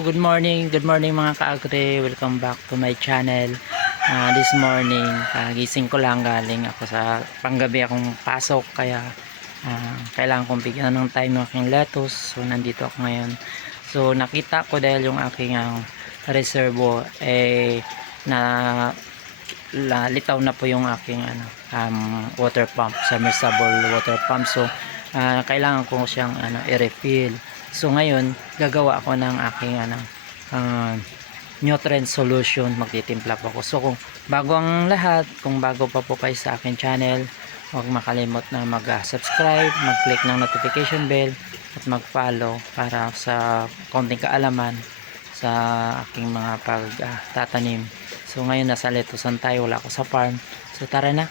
Good morning mga ka-agri. Welcome back to my channel. This morning, gising ko lang, galing ako sa panggabi akong pasok, kaya kailangan kong bigyan ng time ng aking lettuce. So nandito ako ngayon. So nakita ko dahil yung aking reservo na litaw na po yung aking water pump, submersible water pump. So kailangan ko siyang i-refill. So ngayon gagawa ako ng aking nutrient solution. Magtitimpla po ako. So kung bago ang lahat, kung bago pa po kayo sa akin channel, huwag makalimot na mag-subscribe, mag-click ng notification bell at mag-follow para sa konting kaalaman sa aking mga pagtatanim. So ngayon nasa letusan tayo, wala ako sa farm. So tara na,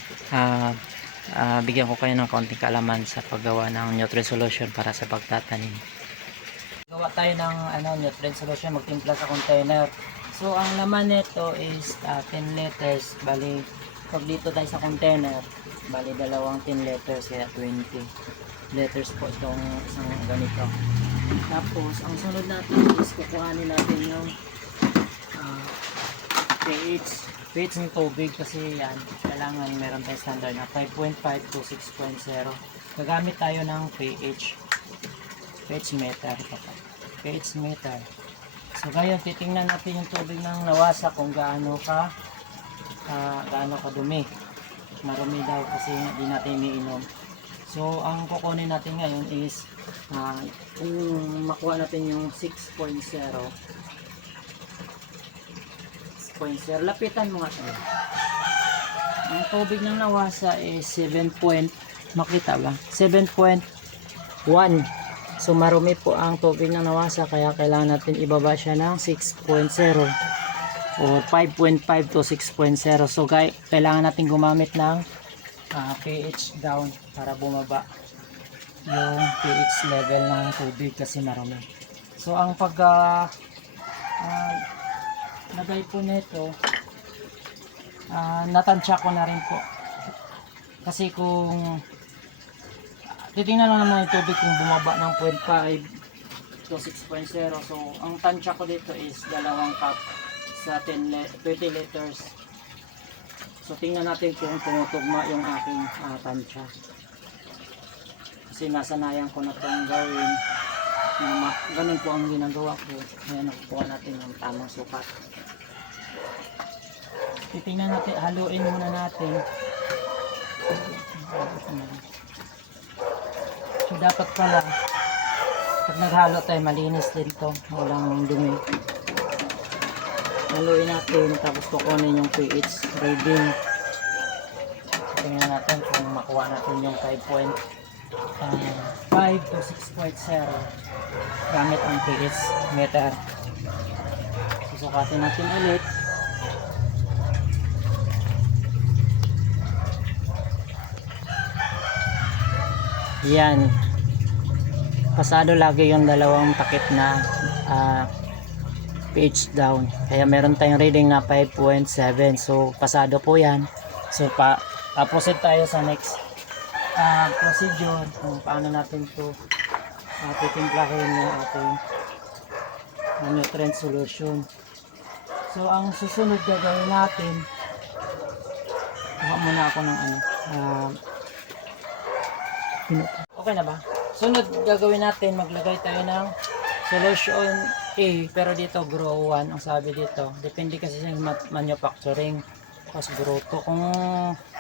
bigyan ko kayo ng konting kaalaman sa paggawa ng nutrient solution para sa pagtatanim. Gawa tayo ng nutrient solution, magtimpla sa container. So ang laman nito is 10 liters. Bali, pag dito tayo sa container, bali dalawang 10 liters, kaya 20 liters po itong isang ganito. Tapos ang sunod natin is kukuhanin natin yung pH ng tubig, kasi yan kailangan meron tayong standard na 5.5 to 6.0. gagamit tayo ng pH meter. pH meter. So ngayon titingnan natin yung tubig ng nawasa kung gaano kadumi. Marumi daw kasi hindi natin iniinom. So ang kukunin natin ngayon is kung makuha natin yung 6.0, lapitan mo nga tayo. Ang tubig ng nawasa is 7.1. So marumi po ang tubig ng nawasa, kaya kailangan natin ibaba siya ng 6.0 or 5.5 to 6.0. So kailangan natin gumamit ng pH down para bumaba yung pH level ng tubig kasi marumi. So ang lagay po nito, natansya ko na rin po, kasi kung titingnan lang naman yung tubig kung bumaba ng 0.5 to 6.0. So ang tansya ko dito is 2 cup sa 20 liters. So tingnan natin kung tumutugma yung aking tansya, kasi nasanayan ko na itong gawin. Ganun po ang ginagawa ko. Ngayon nakukuha natin yung tamang sukat. Titingnan natin, haluin muna natin. So dapat pala pag naghalo tayo, malinis din to, walang dumi. Haluin natin, tapos kukunin yung pH reading. Tingnan natin kung makuha natin yung 5.5 to 6.0 gamit ang pH meter. Susukatin natin ulit. Yan, pasado lagi yung dalawang takip na pH down, kaya meron tayong reading na 5.7. so pasado po yan. So proceed tayo sa next procedure kung paano natin to titimplahin yung ating nutrient solution. So ang susunod gagawin natin, kuha muna ako ng okay na ba? Sunod gagawin natin, maglagay tayo ng solution A, pero dito grow 1 ang sabi dito. Depende kasi sa manufacturing, tapos grow 2. Kung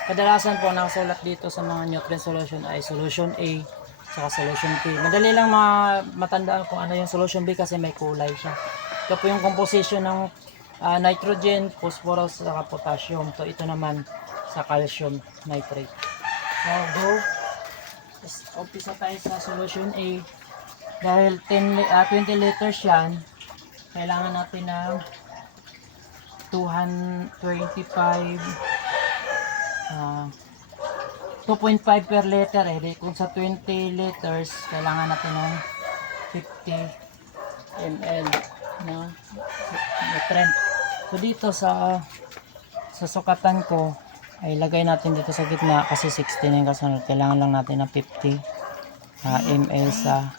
kadalasan po nakasulat dito sa mga nutrient solution ay solution A saka solution B. Madali lang matandaan kung ano yung solution B kasi may kulay siya. Ito po yung composition ng nitrogen, phosphorus saka potassium. So ito naman sa calcium nitrate. So go. Umpisa tayo sa solution A. Dahil 20 liters yan, kailangan natin ng 2.5 per liter kung sa 20 liters kailangan natin ng 50 ml na nutrient. So dito sa sukatan ko ay lagay natin dito sa gitna kasi 60 na yung kasunod. Kailangan lang natin ng 50 ml sa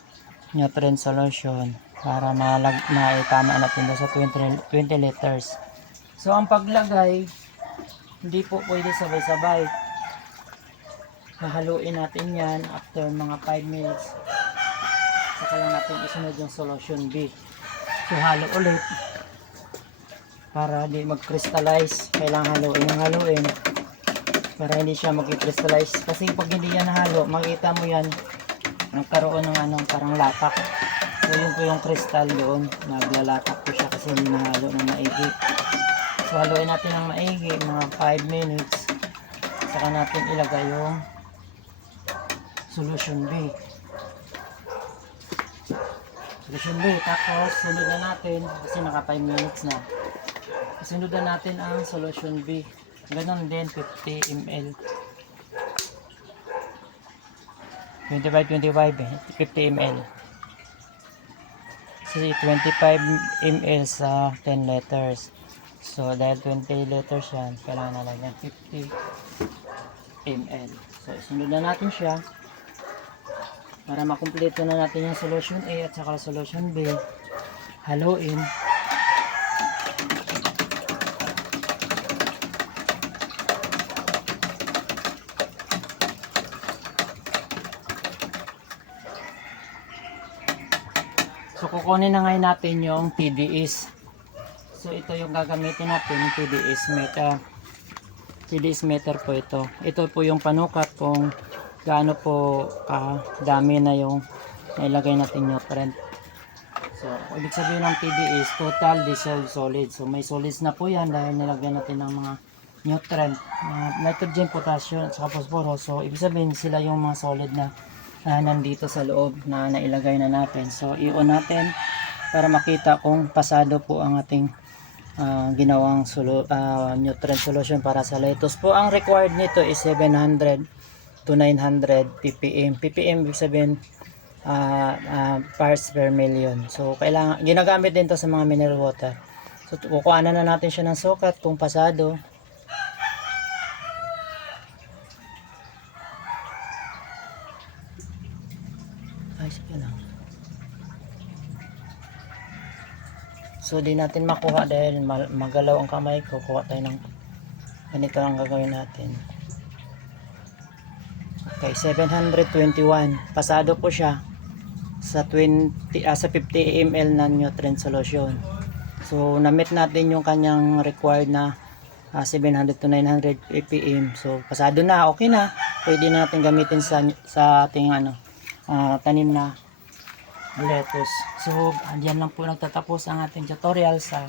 nutrient solution. para maitama natin doon sa 20 liters. So ang paglagay, hindi po pwede sabay-sabay. Hahaluin natin yan after mga 5 minutes. Saka lang natin isunod yung solution B. So halo ulit para di mag-crystallize. Kailangan haluin para hindi siya mag-crystallize. Kasi pag hindi yan nahalo, makita mo yan nagkaroon ng parang lapak. So yun po yung crystal doon, naglalapak po siya kasi hindi nahalo ng maigi. So haluin natin ng maigi mga 5 minutes. Saka natin ilagay yung solution B. Solution B, tapos sunod na natin kasi naka 5 minutes na. Sunod na natin ang solution B. Ganon din 50 ml. 25 50 ml. Kasi 25 ml sa 10 liters. So dahil 20 liters yan, kailangan na lang yan 50 ml. So sunod na natin siya para makumpleto na natin yung solution A at saka solution B. Haluin. So kukunin na ngayon natin yung TDS. So ito yung gagamitin natin, TDS meter. TDS meter po ito. Ito po yung panukat kung gaano po dami na yung nailagay natin nutrient. So ibig sabihin ng TDS, total dissolved solid. So may solids na po yan dahil nilagyan natin ng mga nutrient, nitrogen, potassium at saka phosphorus. So ibig sabihin sila yung mga solid na nandito sa loob na nailagay na natin. So i-on natin para makita kung pasado po ang ating ginawang nutrient solution para sa lettuce po. Ang required nito is 700 to 900 ppm. ppm ibig sabihin parts per million. So kailangan ginagamit din to sa mga mineral water. So kukuhanan na natin siya ng sukat kung pasado. Ay, sige lang. So di natin makuha dahil magalaw ang kamay ko. Kuha tayo ng ganito ang gagawin natin. Okay, 721. Pasado po siya sa 50 ml na nutrient solution. So na-meet natin yung kanyang required na 700 to 900 ppm. So pasado na, okay na. Pwede natin gamitin sa ating tanim na lettuce. So andyan lang po nagtatapos ang ating tutorial sa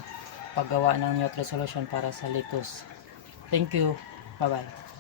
paggawa ng nutrient solution para sa lettuce. Thank you. Bye bye.